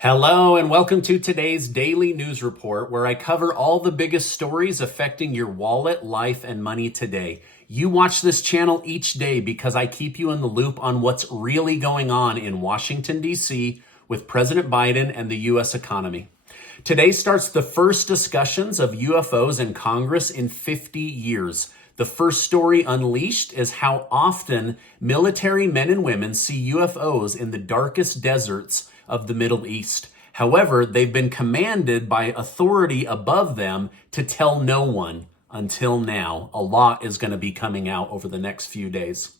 Hello, and welcome to today's daily news report, where I cover all the biggest stories affecting your wallet, life, and money today. You watch this channel each day because I keep you in the loop on what's really going on in Washington, D.C. with President Biden and the U.S. economy. Today starts the first discussions of UFOs in Congress in 50 years. The first story unleashed is how often military men and women see UFOs in the darkest deserts of the Middle East. However, they've been commanded by authority above them to tell no one until now. A lot is going to be coming out over the next few days.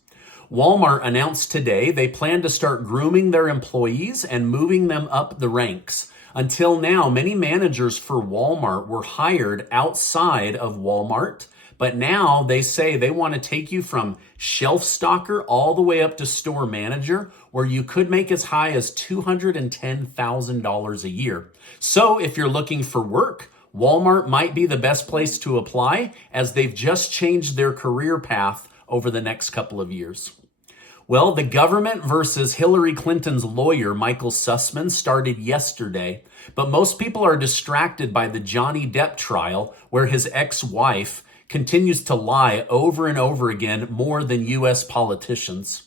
Walmart announced today they plan to start grooming their employees and moving them up the ranks. Until now, many managers for Walmart were hired outside of Walmart, but now they say they want to take you from shelf stocker all the way up to store manager, where you could make as high as $210,000 a year. So if you're looking for work, Walmart might be the best place to apply, as they've just changed their career path over the next couple of years. Well, the government versus Hillary Clinton's lawyer, Michael Sussman, started yesterday, but most people are distracted by the Johnny Depp trial, where his ex-wife continues to lie over and over again more than U.S. politicians.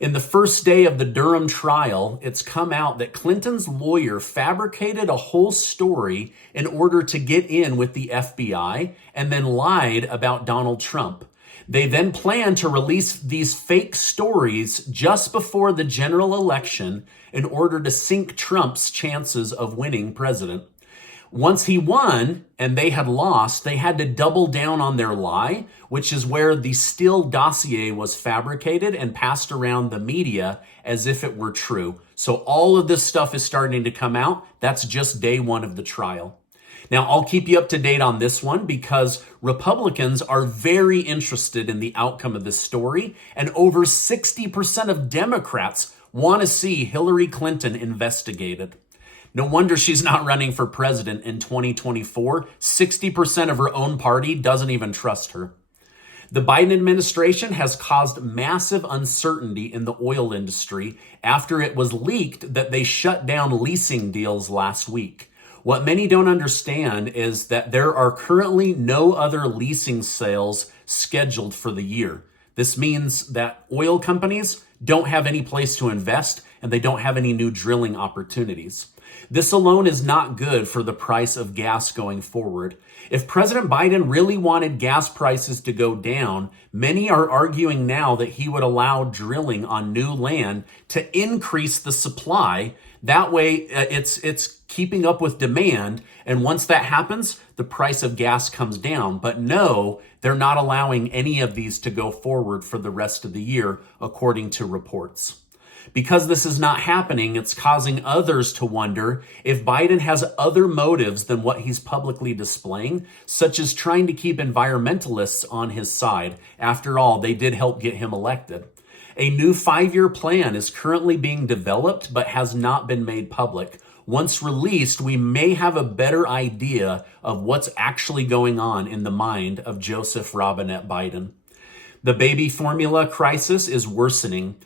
In the first day of the Durham trial, it's come out that Clinton's lawyer fabricated a whole story in order to get in with the FBI and then lied about Donald Trump. They then plan to release these fake stories just before the general election in order to sink Trump's chances of winning president. Once he won and they had lost, they had to double down on their lie, which is where the Steele dossier was fabricated and passed around the media as if it were true. So all of this stuff is starting to come out. That's just day one of the trial. Now, I'll keep you up to date on this one because Republicans are very interested in the outcome of this story, and over 60% of Democrats want to see Hillary Clinton investigated. No wonder she's not running for president in 2024. 60% of her own party doesn't even trust her. The Biden administration has caused massive uncertainty in the oil industry after it was leaked that they shut down leasing deals last week. What many don't understand is that there are currently no other leasing sales scheduled for the year. This means that oil companies don't have any place to invest and they don't have any new drilling opportunities. This alone is not good for the price of gas going forward. If President Biden really wanted gas prices to go down, many are arguing now that he would allow drilling on new land to increase the supply. That way, it's keeping up with demand. And once that happens, the price of gas comes down. But no, they're not allowing any of these to go forward for the rest of the year, according to reports. Because this is not happening, it's causing others to wonder if Biden has other motives than what he's publicly displaying, such as trying to keep environmentalists on his side. After all, they did help get him elected. A new 5-year plan is currently being developed but has not been made public. Once released, we may have a better idea of what's actually going on in the mind of Joseph Robinette Biden. The baby formula crisis is worsening.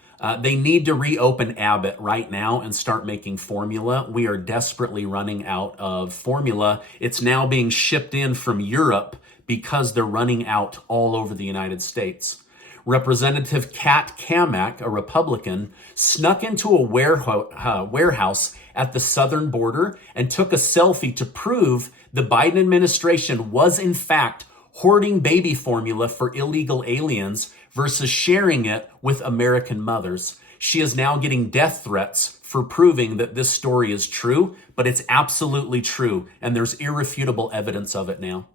They need to reopen Abbott right now and start making formula. We are desperately running out of formula. It's now being shipped in from Europe because they're running out all over the United States. Representative Kat Kamak, a Republican, snuck into a warehouse at the southern border and took a selfie to prove the Biden administration was in fact hoarding baby formula for illegal aliens versus sharing it with American mothers. She is now getting death threats for proving that this story is true, but it's absolutely true, and there's irrefutable evidence of it now.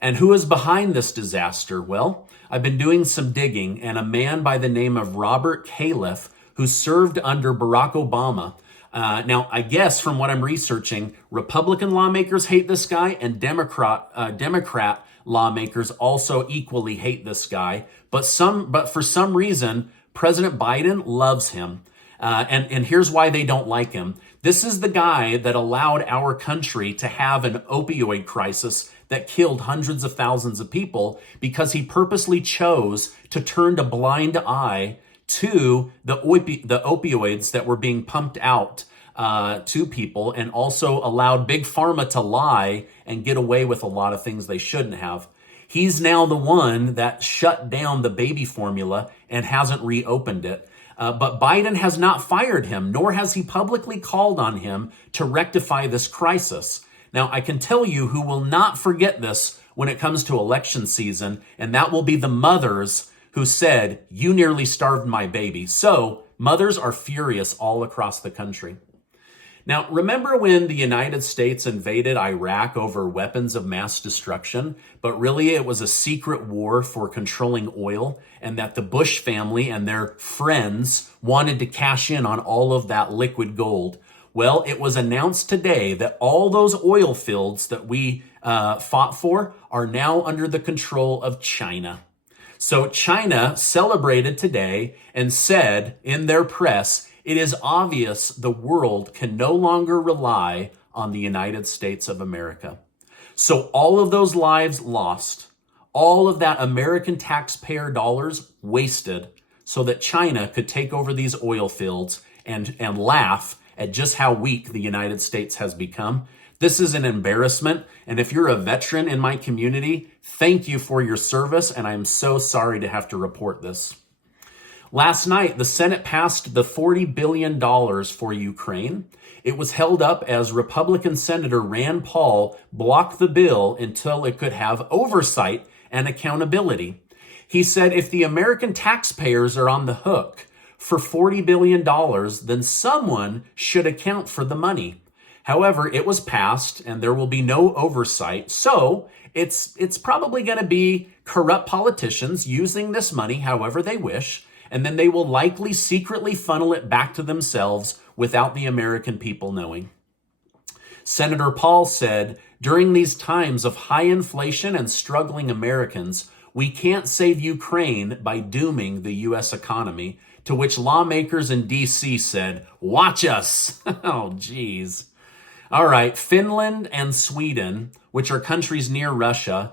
And who is behind this disaster? Well, I've been doing some digging, and a man by the name of Robert Califf, who served under Barack Obama. Now, I guess from what I'm researching, Republican lawmakers hate this guy, and Democrat lawmakers also equally hate this guy. But for some reason, President Biden loves him. And here's why they don't like him. This is the guy that allowed our country to have an opioid crisis that killed hundreds of thousands of people because he purposely chose to turn a blind eye to the opioids that were being pumped out to people, and also allowed Big Pharma to lie and get away with a lot of things they shouldn't have. He's now the one that shut down the baby formula and hasn't reopened it. But Biden has not fired him, nor has he publicly called on him to rectify this crisis. Now, I can tell you who will not forget this when it comes to election season, and that will be the mothers who said, "You nearly starved my baby." So mothers are furious all across the country. Now, remember when the United States invaded Iraq over weapons of mass destruction, but really it was a secret war for controlling oil, and that the Bush family and their friends wanted to cash in on all of that liquid gold? Well, it was announced today that all those oil fields that we fought for are now under the control of China. So China celebrated today and said in their press, it is obvious the world can no longer rely on the United States of America. So all of those lives lost, all of that American taxpayer dollars wasted so that China could take over these oil fields and laugh at just how weak the United States has become. This is an embarrassment. And if you're a veteran in my community, thank you for your service. And I'm so sorry to have to report this. Last night, the Senate passed the $40 billion for Ukraine. It was held up as Republican Senator Rand Paul blocked the bill until it could have oversight and accountability. He said if the American taxpayers are on the hook for $40 billion, then someone should account for the money. However, it was passed and there will be no oversight. So it's probably going to be corrupt politicians using this money however they wish. And then they will likely secretly funnel it back to themselves without the American people knowing. Senator Paul said, during these times of high inflation and struggling Americans, we can't save Ukraine by dooming the U.S. economy, to which lawmakers in D.C. said, watch us. Oh, geez. All right, Finland and Sweden, which are countries near Russia,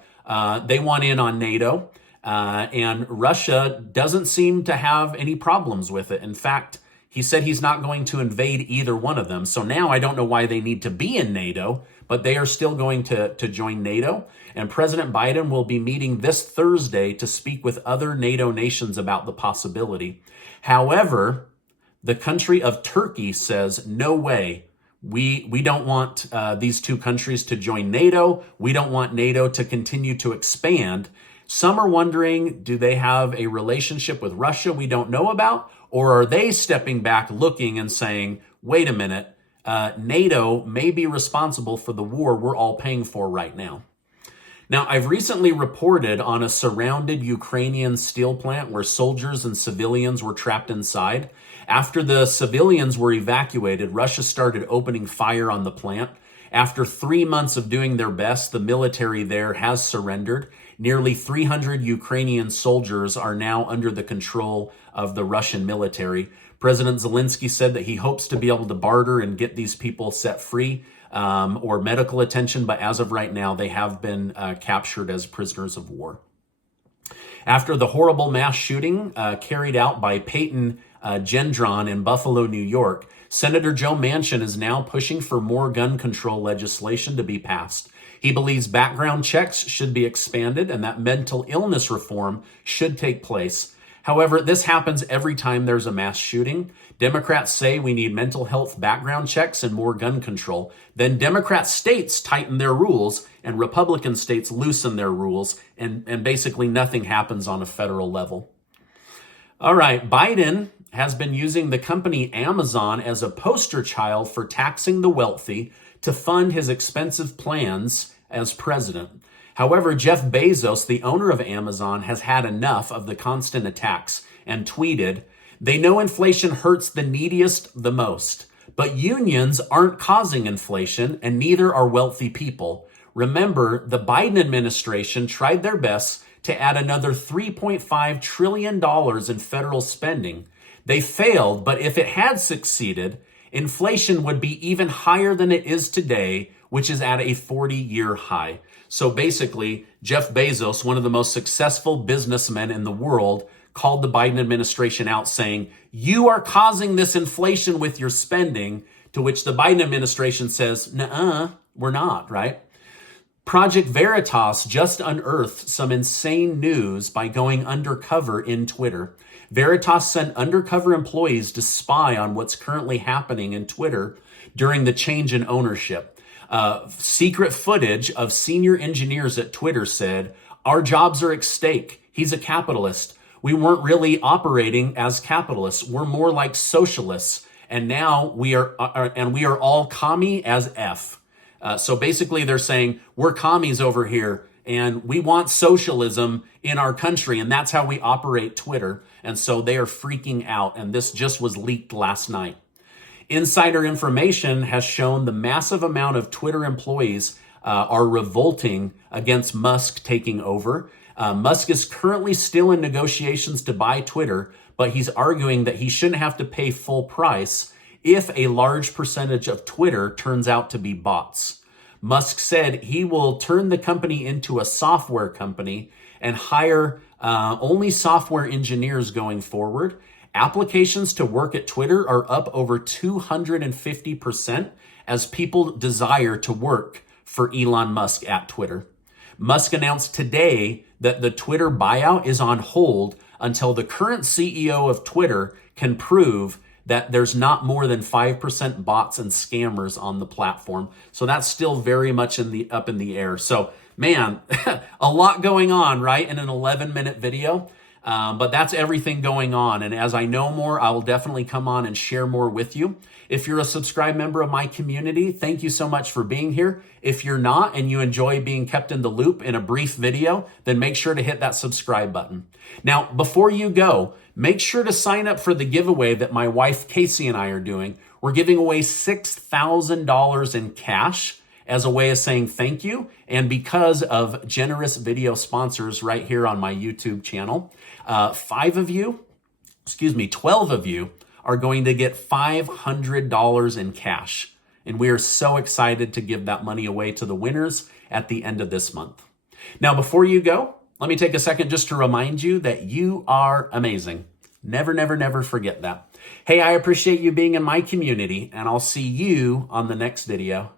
they want in on NATO. And Russia doesn't seem to have any problems with it. In fact, he said he's not going to invade either one of them. So now I don't know why they need to be in NATO, but they are still going to join NATO. And President Biden will be meeting this Thursday to speak with other NATO nations about the possibility. However, the country of Turkey says, no way. We don't want these two countries to join NATO. We don't want NATO to continue to expand. Some are wondering, do they have a relationship with Russia we don't know about? Or are they stepping back looking and saying, wait a minute, NATO may be responsible for the war we're all paying for right now? Now, I've recently reported on a surrounded Ukrainian steel plant where soldiers and civilians were trapped inside. After the civilians were evacuated, Russia started opening fire on the plant. After 3 months of doing their best, the military there has surrendered. Nearly 300 Ukrainian soldiers are now under the control of the Russian military. President Zelensky said that he hopes to be able to barter and get these people set free or medical attention, but as of right now, they have been captured as prisoners of war. After the horrible mass shooting carried out by Peyton Gendron in Buffalo, New York, Senator Joe Manchin is now pushing for more gun control legislation to be passed. He believes background checks should be expanded and that mental illness reform should take place. However, this happens every time there's a mass shooting. Democrats say we need mental health background checks and more gun control. Then Democrat states tighten their rules and Republican states loosen their rules, and basically nothing happens on a federal level. All right, Biden has been using the company Amazon as a poster child for taxing the wealthy to fund his expensive plans as president. However, Jeff Bezos, the owner of Amazon, has had enough of the constant attacks and tweeted, "They know inflation hurts the neediest the most, but unions aren't causing inflation and neither are wealthy people. Remember, the Biden administration tried their best to add another $3.5 trillion in federal spending. They failed, but if it had succeeded, inflation would be even higher than it is today, which is at a 40-year high." So basically, Jeff Bezos, one of the most successful businessmen in the world, called the Biden administration out saying, "You are causing this inflation with your spending To which the Biden administration says, nuh-uh, we're not, right? Project Veritas just unearthed some insane news by going undercover in Twitter. Veritas sent undercover employees to spy on what's currently happening in Twitter during the change in ownership. Secret footage of senior engineers at Twitter said, "Our jobs are at stake. He's a capitalist. We weren't really operating as capitalists. We're more like socialists. And now we are all commie as F." So basically they're saying we're commies over here and we want socialism in our country, and that's how we operate Twitter. And so they are freaking out, and this just was leaked last night. Insider information has shown the massive amount of Twitter employees are revolting against Musk taking over. Musk is currently still in negotiations to buy Twitter, but he's arguing that he shouldn't have to pay full price if a large percentage of Twitter turns out to be bots. Musk said he will turn the company into a software company and hire only software engineers going forward. Applications to work at Twitter are up over 250% as people desire to work for Elon Musk at Twitter. Musk announced today that the Twitter buyout is on hold until the current CEO of Twitter can prove that there's not more than 5% bots and scammers on the platform. So that's still very much up in the air. So man, a lot going on, right, in an 11-minute video. But that's everything going on. And as I know more, I will definitely come on and share more with you. If you're a subscribed member of my community, thank you so much for being here. If you're not and you enjoy being kept in the loop in a brief video, then make sure to hit that subscribe button. Now, before you go, make sure to sign up for the giveaway that my wife Casey and I are doing. We're giving away $6,000 in cash as a way of saying thank you, and because of generous video sponsors right here on my YouTube channel. 12 of you are going to get $500 in cash. And we are so excited to give that money away to the winners at the end of this month. Now, before you go, let me take a second just to remind you that you are amazing. Never, never, never forget that. Hey, I appreciate you being in my community, and I'll see you on the next video.